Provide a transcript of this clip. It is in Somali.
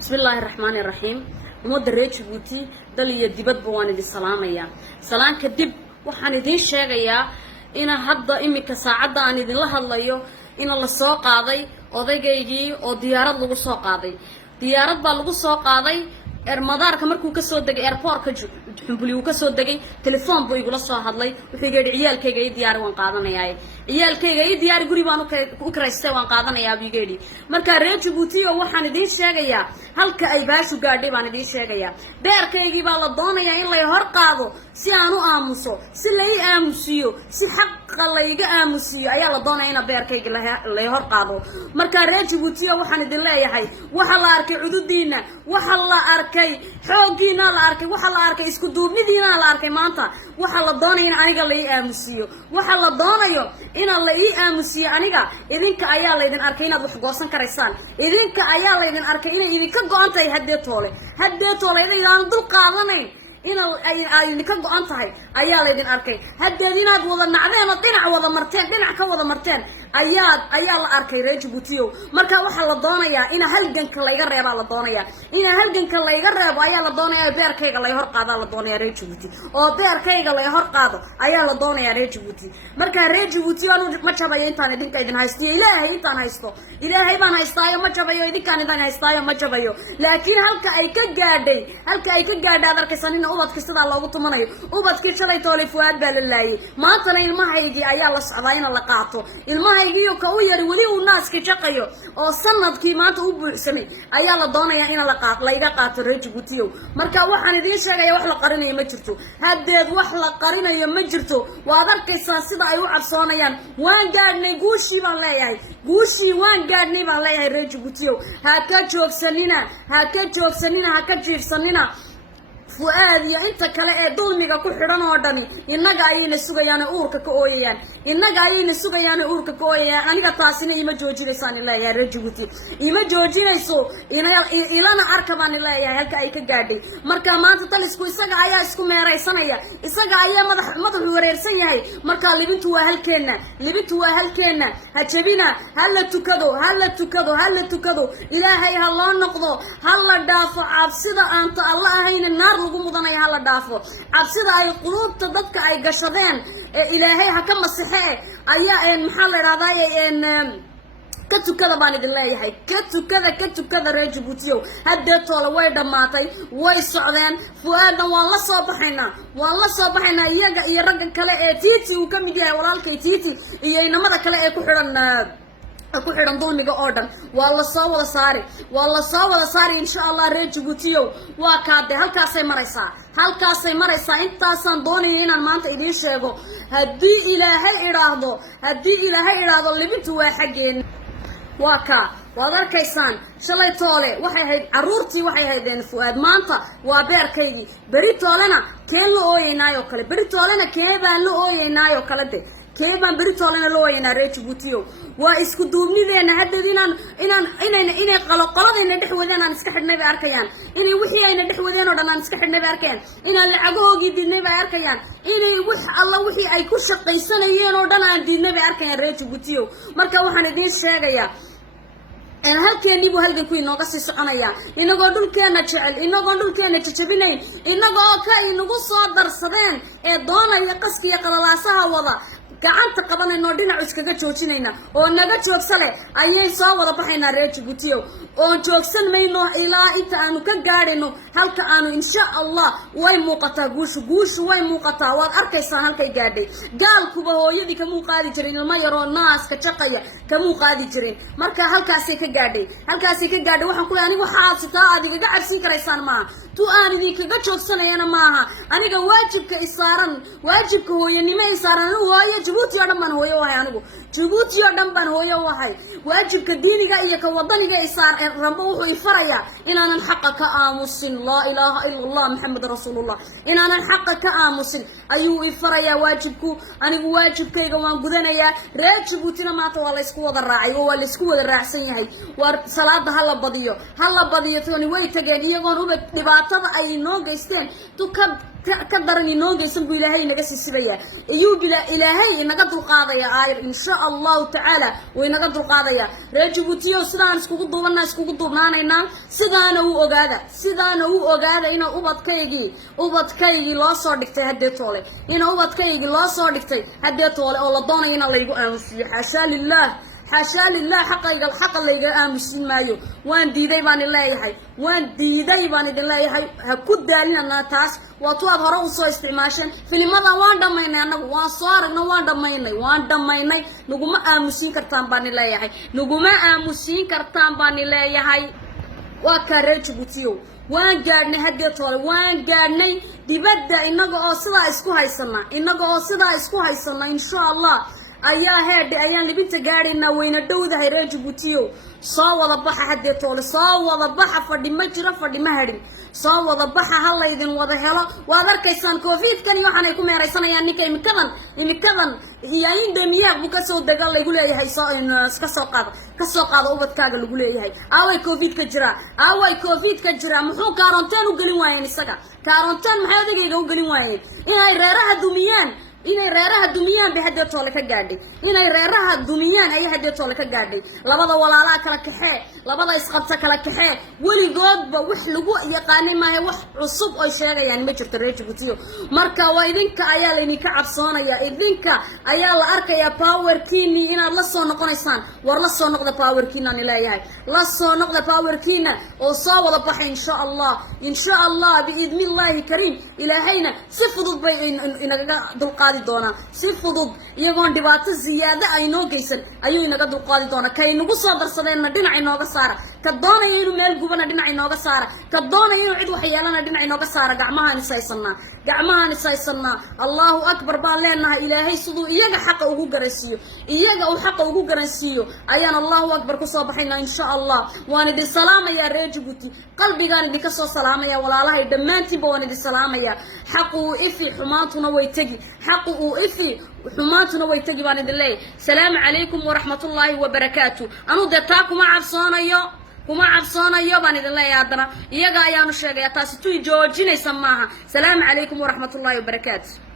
بسم الله الرحمن الرحيم ومد الريتش بوتي دلي يدبت بواني دي سلامية سلام كدب وحان دين شاقيا إنا هدا إمي كساعدة عن دين لها الليو إنا الله سوق قاضي odaygaygii oo diyaarad lagu soo qaaday diyaarad baa lagu soo qaaday madaarka markuu ka soo degay airportka xumbuli uu ka soo degay telefoon buu igula soo hadlay wuxuu yiri ciyaalkayga ii diyaar waan qaadanayaa ciyaalkayga ii diyaar guri baan u karaystay waan qaadanayaa bigeedi marka reer Djibouti oo waxaan idin sheegayaa halka ay baashu gaadhay baan idin sheegayaa beerkaygii baa la doonayaa in la hor qaado si aan u aamuso si la ii aamusiyo si xaq layga aamusiyo ayaa la doonayaa in beerkayga la hor qaado marka reer Djibouti waxaan idin leeyahay waxa la arkay cududiina waxa la arkay xoogiina la arkay waxa la arkay isku duubnidiina la arkay maanta waxa la doonayaa in aniga la ii aamusiyo waxa la doonayo in la ii aamusiyo aniga idinka ayaa la idin arkay inaad wax goosan karaysaan idinka ayaa la idin arkay in idinka go'antay haddii toole idin dul qaadanayn in ay ka go'an tahay ayaa la idin arkay haddii inaad wada nacdeen oo dhinac ka wada marteen ayaa la arkay reer Djibouti marka waxa la doonayaa in halganka la iga reebo la doonayaa in halganka la iga reebo ayaa la doonayaa beerkayga la hor qaado la doonayaa reer Djibouti oo beerkayga la hor qaado ayaa la doonayaa reer Djibouti marka reer Djibouti aanu ma jabayo intaan idinka idin haysto ilaahay intaan haysto ilaahay baan haystaayo ma jabayo idinkaan idin haystaayo ma jabayo laakiin halka ay ka gaadhay arkaysan in ubadka sida loogu tumanayo ubadkii shalay toole fuad baa la laayay maantana ilmahaygii ayaa la socdaa in la qaato ilmahaygiiyo ka u yari wali uu naaska jaqayo oo sanadkii maanta u buuxsamay ayaa la doonayaa in la iga qaato reer Djibouti marka waxaan idin sheegayaa wax la qarinayo ma jirto hadeed wax la qarinayo ma jirto waad arkaysaa sida ay u cabsoonayaan waan gaadhnay guushii baan leeyahay reer Djibouti ha ka joogsanina ha ka jiifsanina fuad ya inta kale ee dulmiga ku xiran oo dhani inaga ayayna sugayaan uurka ka ooyayaan aniga taasina ima joojinaysan ilaahay reer Djibouti ima joojinayso ilana arkabaan ilaahay halka ay ka gaadhay marka maanta talisku isaga ayaa isku meeraysanaya isaga ayaa madaxu wareersan yahay marka libintu waa halkeena ha jabina hala tukado ilaahay ha loo noqdo hala dhaafo cabsida aanta Allah ahayna naar lagu mudanaya hala dhaafo cabsida ay qulubta dadka ay gashadeen ilaahay ha ka masixee ayaa maxaa la yiraahdaa ka tukada baan idin leeyahay ka tukada reer Djibouti haddii toole way dhamaatay way socdeen fuaadan waan la soo baxaynaa iyaga iyo ragga kale ee Titi uu ka mid yahay walaalkay Titi iyo inamada kale ee ku xiran dulmiga oo dhan waa la soo wada saari insha Allah reer Djibouti waa kaade halkaasay maraysaa intaasaan doonayay inaan maanta idin sheego haddii ilaahay iraahdo libintu waa xageen waa ka waad arkaysaan shalay toole waxay ahayd caruurtii waxay ahaydeen fuad maanta waa beerkaygii beri toolena keen la ooyeynaayo kale beri toolena keebaan la ooyeynaayo kale de keebaan beri toolena la ooyeynaa reer Djibouti waa isku duubnideena haddii inay qoloqoladayna dhex wadeen aan iska xidhnay bay arkayaan inay wixii ayna dhex wadeen oo dhan aan iska xidhnay bay arkayaan inaan lacagahoogii diidnay bay arkayaan inay wixii ay ku shaqaysanayeen oo dhan aan diidnay bay arkayaan reer Djibouti marka waxaan idin sheegayaa halkeeni buu halgan ku inooga sii soconaya inagoo dhulkeena jecel inagoo dhulkeena jajabinayn inagoo ka inagu soo darsadeen ee doonaya qaskiya qalalaasaha wada gacanta qabanayno dhinac iskaga joojinayna oo naga joogsale ayay soo wada baxaynaa reer Djibouti oo joogsan mayno ilaa inta aanu ka gaadhayno halka aanu insha Allah way muuqataa guushu way muuqataa waad arkaysaa halkay gaadhay gaalkuba hooyadii ka muuqaadi jirin ilma yaroo naaska jaqaya ka muuqaadi jirin marka halkaasay ka gaadhay waxaan ku leeyahay aniga waxa sitaa adiga cabsi karaysaan ma tu aan idinkaga joogsanayana maaha aniga waajibka hooyanimo ay saaran hooyo Djibouti oo dhan baan hooyo wahay waajibka diiniga iyo ka wadaniga ay saaran ربه ويفريا إن أنا الحق كآمس لا إله إلا الله محمد رسول الله إن أنا الحق كآمس أيوه يفريا واجبكو أنا واجب كي جوان جذنا يا راجبوتنا ما توالي سكوا الراعي ولا سكوا الراعي هاي وصلاة هلا بديو ثاني ويتجاني يجون هو دبعتها أي نوع جستين تكب كدرني نوجي سنبو إلهي نجس السبية أيوب إلهي نقدر القاضية عاير إن شاء الله تعالى ونقدر القاضية رجبوتيو سدان سكوك دوبنا سكوك دوبنا إنا سدان هو أجادا إنا أوبت كيجي لا صار دكتي هدي طولي إنا أوبت كيجي لا صار دكتي هدي طولي الله ضانا إنا اللي يقول حاشا لله الحق اللي يقام مسلم مايو وان ديداي بان الله يحي وان ديداي بان الله يحي هكود دالين أنا تاس وطواب هراو سو استعماشن فلماذا وان دميني أنا وان صارنا وان دميني نقوم آمسين كرتان بان الله يحي نقوم آمسين كرتان بان الله يحي وكاريج بوتيو وان قادني هدي طول وان قادني دبدا إنك أصلا اسكو هايسنا إن شاء الله ayaa heedhe ayaan libinta gaarina weyna dhowdahay reer Djibouti soo wada baxa hadee toole soo wada baxa fadhi ma jiro fadhi ma hadhin soo wada baxa hal idin wada helo waad arkaysaan covid-kan iyo waxaan ay ku meeraysanayaan ninka imikadan iyo indamiya bu ka soo dagal lagu leeyahay ka soo qaado ubadkaaga lagu leeyahay away covid-ka jira muxuu karantaan u galin waayeen isaga karantaan maxay odagayga u galin waayeen inay reeraha dumiyaan inay reeraha dumiyaan bihadee toole ka gaadhay ay hadee toole ka gaadhay labada walaalaha kala kaxee labada isqabta kala kaxee waligoodba wax lagu yaqaanay maahay wax cusub oo sheegayaan ma jirto reer Djibouti marka waa idinka ayaa la idinka cabsoonaya idinka ayaa la arkaya powerkiini inaad la soo noqonaysaan war la soo noqda powerkiina aan leeyahay la soo noqda powerkiina oo soo wada baxay insha Allah biidnillahi karim ilaahayna si fudud bay inaga dulqaadi doona si fudud iyagoon dhibaato ziyaada ay noo geysan ayuu inaga dulqaadi doona kay nagu soo darsadeenna dhinac inooga saara ka doonaya inuu meel gubana dhinac inooga saara ka doonaya inuu cid wax yeelana dhinac inooga saara gacmahaan isaysanaa Allahu akbar baan leenahay ilaahay siduu iyaga xaq ugu garansiiyo ayaan Allahu akbar ku soo baxayna insha Allah waan idin salaamaya reer Djibouti qalbigaan idinka soo salaamaya walaalahay dhamaantiinba waan idin salaamaya xaqu ifi xumaantuna way tagi xumaantuna way tagi baan idin leeyahay salaam calaykum wa rahmatullahi wa barakaatuh anu deetaa kuma cabsoonayo baan idin leeyahay haddana iyaga ayaanu sheegaya taasi tu joojinaysa maaha salaam calaykum wa rahmatullahi wa barakaatuh